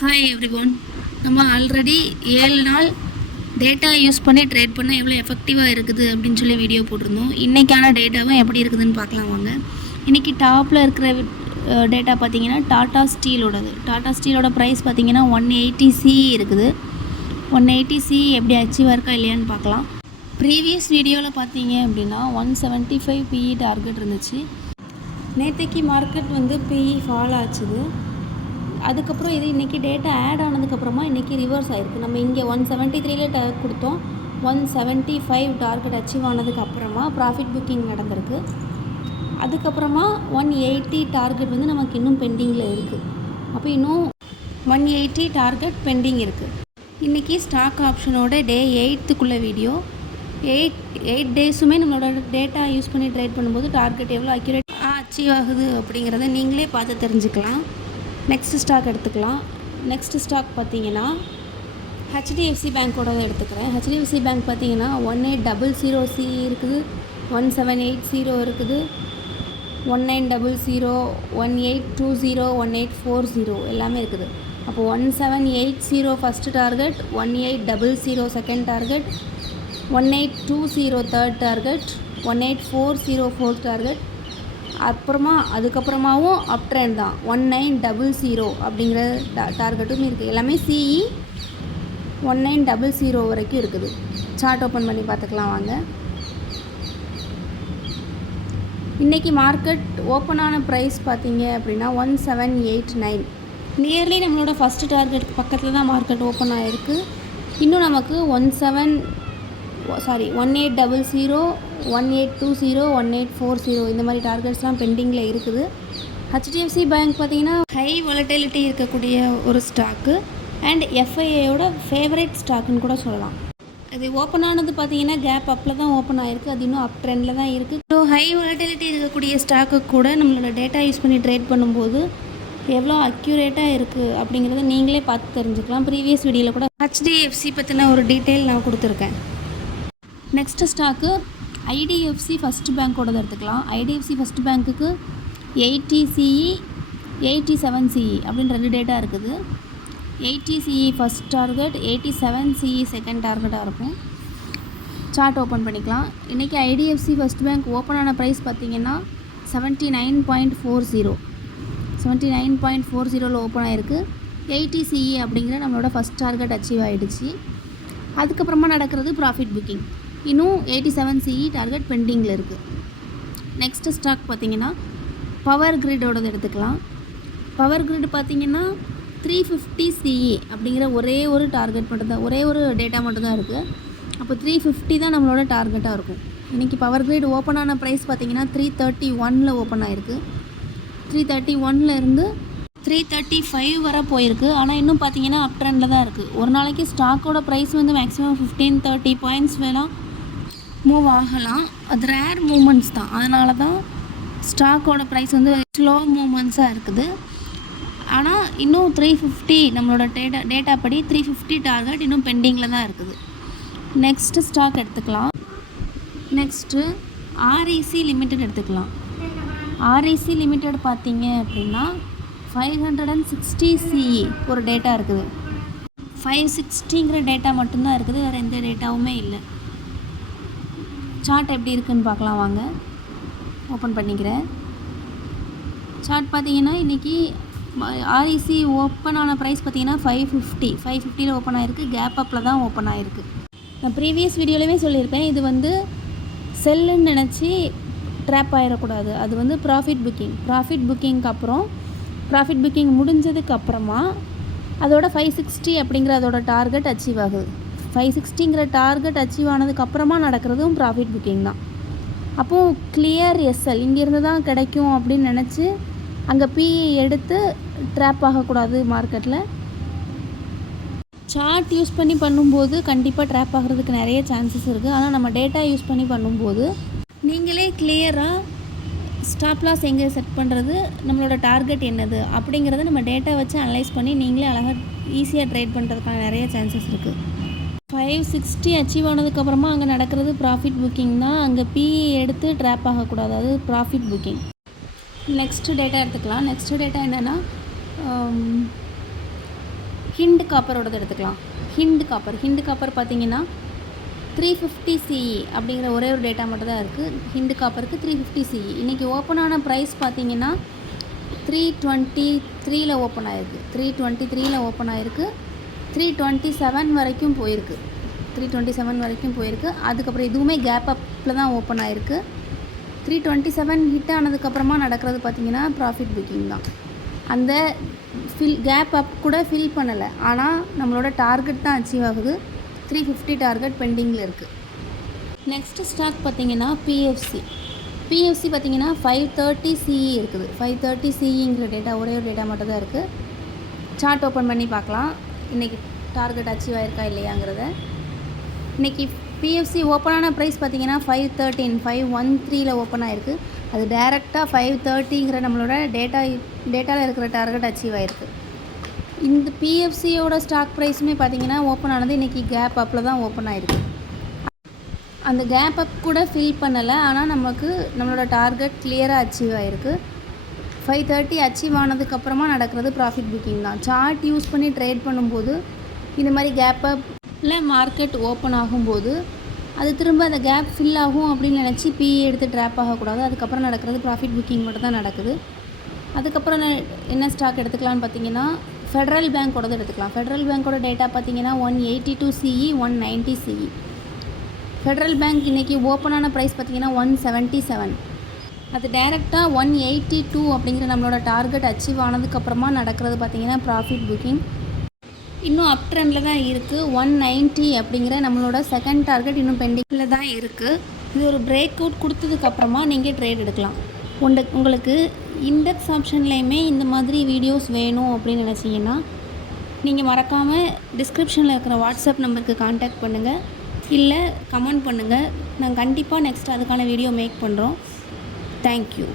Hi everyone. நம்ம already 7 நாள் data use பண்ணி ட்ரேட் பண்ண எவ்வளோ எஃபெக்டிவாக இருக்குது அப்படின்னு சொல்லி வீடியோ போட்டிருந்தோம். இன்றைக்கான டேட்டாவும் எப்படி இருக்குதுன்னு பார்க்கலாம் வாங்க. இன்றைக்கி டாப்பில் இருக்கிற டேட்டா பார்த்தீங்கன்னா டாடா ஸ்டீலோட ப்ரைஸ் பார்த்தீங்கன்னா 180C இருக்குது. 180C எப்படி அச்சீவாக இருக்கா இல்லையான்னு பார்க்கலாம். ப்ரீவியஸ் வீடியோவில் பார்த்தீங்க அப்படின்னா 175 PE டார்கெட் இருந்துச்சு. நேற்றைக்கு மார்க்கெட் பிஇ ஃபால் ஆச்சுது. அதுக்கப்புறம் இது இன்றைக்கி டேட்டா ஆட் ஆனதுக்கப்புறமா இன்றைக்கி ரிவர்ஸ் ஆகிருக்கு. நம்ம இங்கே 173 கொடுத்தோம். 175 டார்கெட் அச்சீவ் ஆனதுக்கப்புறமா ப்ராஃபிட் புக்கிங் நடந்திருக்கு. அதுக்கப்புறமா 180 டார்கெட் நமக்கு இன்னும் பெண்டிங்கில் இருக்குது. அப்போ இன்னும் 180 டார்கெட் பெண்டிங் இருக்குது. இன்றைக்கி ஸ்டாக் ஆப்ஷனோட டே 8க்குள்ளே வீடியோ. 8 டேஸுமே நம்மளோட டேட்டா யூஸ் பண்ணி ட்ரேட் பண்ணும்போது டார்கெட் எவ்வளோ அக்யூரேட்டாக அச்சீவ் ஆகுது அப்படிங்கிறத நீங்களே பார்த்து தெரிஞ்சுக்கலாம். நெக்ஸ்ட் ஸ்டாக் எடுத்துக்கலாம். நெக்ஸ்ட் ஸ்டாக் பார்த்தீங்கன்னா ஹெச்டிஎஃப்சி பேங்க்கோட எடுத்துக்கிறேன். ஹெச்டிஎஃப்சி பேங்க் பார்த்தீங்கன்னா 1800C இருக்குது, 1780 இருக்குது, 1900, 1820, 1840 எல்லாமே இருக்குது. அப்போ 1780 first target, 1800 second target, 1820 third target, 1840 fourth target. அதுக்கப்புறமாவும் அப் ட்ரெண்ட் தான் 1900 அப்படிங்கிற டார்கெட்டும் இருக்குது. எல்லாமே சிஇ 1900 வரைக்கும் இருக்குது. சார்ட் ஓப்பன் பண்ணி பார்த்துக்கலாம் வாங்க. இன்றைக்கி மார்க்கெட் ஓப்பன் ஆன ப்ரைஸ் பார்த்தீங்க அப்படின்னா 1789. நியர்லி நம்மளோட ஃபஸ்ட்டு டார்கெட் பக்கத்தில் தான் மார்க்கெட் ஓப்பன் ஆகிருக்கு. இன்னும் நமக்கு 1800, 1820, 1840 இந்த மாதிரி டார்கெட்ஸ்லாம் பெண்டிங்கில் இருக்குது. ஹெச்டிஎஃப்சி பேங்க் பார்த்திங்கன்னா ஹை வாலட்டிலிட்டி இருக்கக்கூடிய ஒரு ஸ்டாக்கு அண்ட் எஃப்ஐஏயோட ஃபேவரட் ஸ்டாக்குன்னு கூட சொல்லலாம். அது ஓப்பன் ஆனது பார்த்திங்கன்னா கேப் அப்பில் தான் ஓப்பன் ஆகிருக்கு. அது இன்னும் அப் ட்ரெண்டில் தான் இருக்குது. ஸோ ஹை வாலட்டிலிட்டி இருக்கக்கூடிய ஸ்டாக்கு கூட நம்மளோட டேட்டா யூஸ் பண்ணி ட்ரேட் பண்ணும்போது எவ்வளோ அக்யூரேட்டாக இருக்குது அப்படிங்கிறத நீங்களே பார்த்து தெரிஞ்சுக்கலாம். ப்ரீவியஸ் வீடியோவில் கூட ஹெச்டிஎஃப்சி பற்றின ஒரு டீட்டெயில் நான் கொடுத்துருக்கேன். நெக்ஸ்ட்டு ஸ்டாக்கு ஐடிஎஃப்சி ஃபஸ்ட் பேங்க்கோடது எடுத்துக்கலாம். ஐடிஎஃப்சி ஃபஸ்ட் பேங்க்குக்கு 80CE 87CE அப்படின்னு 2 டேட்டா இருக்குது. 80CE first target, 87CE second டார்கெட்டாக இருக்கும். சார்ட் ஓப்பன் பண்ணிக்கலாம். இன்றைக்கி ஐடிஎஃப்சி ஃபஸ்ட் பேங்க் ஓப்பன் ஆன ப்ரைஸ் பார்த்திங்கன்னா 79.40 79.40 ஓப்பன் ஆகிருக்கு. 80CE அப்படிங்கிற நம்மளோட ஃபஸ்ட் டார்கெட் அச்சீவ் ஆகிடுச்சு. அதுக்கப்புறமா நடக்கிறது ப்ராஃபிட் புக்கிங். இன்னும் 87CE டார்கெட் பெண்டிங்கில் இருக்குது. நெக்ஸ்ட்டு ஸ்டாக் பார்த்திங்கன்னா பவர் கிரிட்டோடது எடுத்துக்கலாம். பவர் கிரிட் பார்த்திங்கன்னா 350CE அப்படிங்கிற ஒரே ஒரு டார்கெட் மட்டும்தான், ஒரே ஒரு டேட்டா மட்டும்தான் இருக்குது. அப்போ 350 தான் நம்மளோட டார்கெட்டாக இருக்கும். இன்றைக்கி பவர் கிரிட் ஓப்பன் ஆன ப்ரைஸ் பார்த்திங்கன்னா 331 ஓப்பன் ஆகிருக்கு. 331 இருந்து 335 வரை போயிருக்கு. ஆனால் இன்னும் பார்த்தீங்கன்னா அப் ட்ரெண்டில் தான் இருக்குது. ஒரு நாளைக்கு ஸ்டாக்கோட ப்ரைஸ் மேக்ஸிமம் 15-30 பாயிண்ட்ஸ் வேணால் மூவ் ஆகலாம். அது ரேர் மூமெண்ட்ஸ் தான். அதனால தான் ஸ்டாக்கோட ப்ரைஸ் ஸ்லோ மூமெண்ட்ஸாக இருக்குது. ஆனால் இன்னும் 350 நம்மளோட டேட்டா படி 350 டார்கெட் இன்னும் பெண்டிங்கில் தான் இருக்குது. நெக்ஸ்ட்டு ஸ்டாக் எடுத்துக்கலாம். நெக்ஸ்ட்டு ஆர்இசி லிமிடெட் எடுத்துக்கலாம். ஆர்இசி லிமிடெட் பார்த்தீங்க அப்படின்னா 560CE ஒரு டேட்டா இருக்குது. 560ங்கிற டேட்டா மட்டும்தான் இருக்குது, வேறு எந்த டேட்டாவுமே இல்லை. சார்ட் எப்படி இருக்குதுன்னு பார்க்கலாம் வாங்க. ஓப்பன் பண்ணிக்கிறேன். சார்ட் பார்த்தீங்கன்னா இன்றைக்கி ஆர்இசி ஓப்பன் ஆன ப்ரைஸ் பார்த்தீங்கன்னா 550 ஓப்பன் ஆகிருக்கு. கேப் அப்பில் தான் ஓப்பன் ஆகிருக்கு. நான் ப்ரீவியஸ் வீடியோவிலே சொல்லியிருப்பேன், இது செல்லுன்னு நினச்சி ட்ராப் ஆகிடக்கூடாது. அது ப்ராஃபிட் புக்கிங்க்கு அப்புறம் ப்ராஃபிட் புக்கிங் முடிஞ்சதுக்கப்புறமா அதோட 560 அப்படிங்கிற அதோட டார்கெட் அச்சீவ் ஆகுது. 560ங்கிற டார்கெட் அச்சீவ் ஆனதுக்கப்புறமா நடக்கிறதும் ப்ராஃபிட் புக்கிங் தான். அப்போது கிளியர் எஸ்எல் இங்கேருந்து தான் கிடைக்கும் அப்படின்னு நினச்சி அங்கே பிஇ எடுத்து ட்ராப் ஆகக்கூடாது. மார்க்கெட்டில் சார்ட் யூஸ் பண்ணி பண்ணும்போது கண்டிப்பாக ட்ராப் ஆகிறதுக்கு நிறைய சான்சஸ் இருக்குது. ஆனால் நம்ம டேட்டா யூஸ் பண்ணி பண்ணும்போது நீங்களே கிளியராக ஸ்டாப் லாஸ் எங்கே செட் பண்ணுறது, நம்மளோட டார்கெட் என்னது அப்படிங்கிறத நம்ம டேட்டா வச்சு அனலைஸ் பண்ணி நீங்களே அழகாக ஈஸியாக ட்ரேட் பண்ணுறதுக்கான நிறைய சான்சஸ் இருக்குது. 560 அச்சீவ் ஆனதுக்கப்புறமா அங்கே நடக்கிறது ப்ராஃபிட் புக்கிங் தான். அங்கே பிஇ எடுத்து ட்ராப் ஆகக்கூடாது. அது ப்ராஃபிட் புக்கிங். நெக்ஸ்ட்டு டேட்டா எடுத்துக்கலாம். நெக்ஸ்ட்டு டேட்டா என்னென்னா ஹிண்ட் காப்பரோடது எடுத்துக்கலாம். ஹிண்ட் காப்பர் பார்த்தீங்கன்னா 350 CE அப்படிங்கிற ஒரே ஒரு டேட்டா மட்டும் தான் இருக்குது. ஹிண்ட் காப்பருக்கு 350 CE. இன்றைக்கி ஓப்பன் ஆன ப்ரைஸ் பார்த்தீங்கன்னா 323 ஓப்பன் ஆகிருக்கு. 323 ஓப்பன் ஆகிருக்கு. 327 வரைக்கும் போயிருக்கு. 327 வரைக்கும் போயிருக்கு. அதுக்கப்புறம் இதுவுமே கேப் அப்பில் தான் ஓப்பன் ஆகிருக்கு. 327 ஹிட் ஆனதுக்கப்புறமா நடக்கிறது பார்த்திங்கன்னா ப்ராஃபிட் புக்கிங் தான். அந்த கேப் அப் கூட ஃபில் பண்ணலை, ஆனால் நம்மளோட டார்கெட் தான் அச்சீவ் ஆகுது. 350 டார்கெட் பெண்டிங்கில் இருக்குது. நெக்ஸ்ட்டு ஸ்டாக் பார்த்திங்கன்னா பிஎஃப்சி பார்த்திங்கன்னா 530 CE இருக்குது. 530 CEங்கிற டேட்டா ஒரே ஒரு டேட்டா மட்டும் தான் இருக்குது. சார்ட் ஓப்பன் பண்ணி பார்க்கலாம் இன்றைக்கி டார்கெட் அச்சீவ் ஆகிருக்கா இல்லையாங்கிறத. இன்றைக்கி பிஎஃப்சி ஓப்பனான ப்ரைஸ் பார்த்திங்கன்னா 513 ஓப்பன் ஆகிருக்கு. அது டைரெக்டாக 530ங்கிற நம்மளோட டேட்டாவில் இருக்கிற டார்கெட் அச்சீவ் ஆகிருக்கு. இந்த பிஎஃப்சியோட ஸ்டாக் ப்ரைஸுமே பார்த்திங்கன்னா ஓப்பன் ஆனது இன்றைக்கி கேப் அப்பில் தான் ஓப்பன் ஆகிருக்கு. அந்த கேப் அப் கூட ஃபில் பண்ணலை, ஆனால் நம்மளோட டார்கெட் கிளியராக அச்சீவ் ஆகிருக்கு. 530 அச்சீவ் ஆனதுக்கப்புறமா நடக்கிறது ப்ராஃபிட் புக்கிங் தான். சார்ட் யூஸ் பண்ணி ட்ரேட் பண்ணும்போது இந்த மாதிரி கேப் அப்பில் மார்க்கெட் ஓப்பன் ஆகும்போது அது திரும்ப அந்த கேப் ஃபில் ஆகும் அப்படின்னு நினச்சி பிஇ எடுத்து ட்ராப் ஆகக்கூடாது. அதுக்கப்புறம் நடக்கிறது ப்ராஃபிட் புக்கிங் மட்டும் தான் நடக்குது. அதுக்கப்புறம் என்ன ஸ்டாக் எடுத்துக்கலான்னு பார்த்தீங்கன்னா ஃபெடரல் பேங்க்கோடது எடுத்துக்கலாம். ஃபெடரல் பேங்க்கோட டேட்டா பார்த்தீங்கன்னா 182 CE 190 CE. ஃபெடரல் பேங்க் இன்றைக்கி ஓப்பனான ப்ரைஸ் பார்த்தீங்கன்னா 177. அது டைரெக்டாக 182 அப்படிங்கிற நம்மளோட டார்கெட் அச்சீவ் ஆனதுக்கப்புறமா நடக்கிறது பார்த்திங்கன்னா ப்ராஃபிட் புக்கிங். இன்னும் அப் ட்ரெண்டில் தான் இருக்குது. 190 அப்படிங்கிற நம்மளோட செகண்ட் டார்கெட் இன்னும் பெண்டிங்கில் தான் இருக்குது. இது ஒரு பிரேக் அவுட் கொடுத்ததுக்கப்புறமா நீங்கள் ட்ரேட் எடுக்கலாம். உங்களுக்கு இண்டெக்ஸ் ஆப்ஷன்லேயுமே இந்த மாதிரி வீடியோஸ் வேணும் அப்படின்னு நினச்சிங்கன்னா நீங்கள் மறக்காமல் டிஸ்கிரிப்ஷனில் இருக்கிற வாட்ஸ்அப் நம்பருக்கு கான்டாக்ட் பண்ணுங்கள், இல்லை கமெண்ட் பண்ணுங்கள். நாங்கள் கண்டிப்பாக நெக்ஸ்ட் அதுக்கான வீடியோ மேக் பண்ணுறோம். தேங்க்யூ.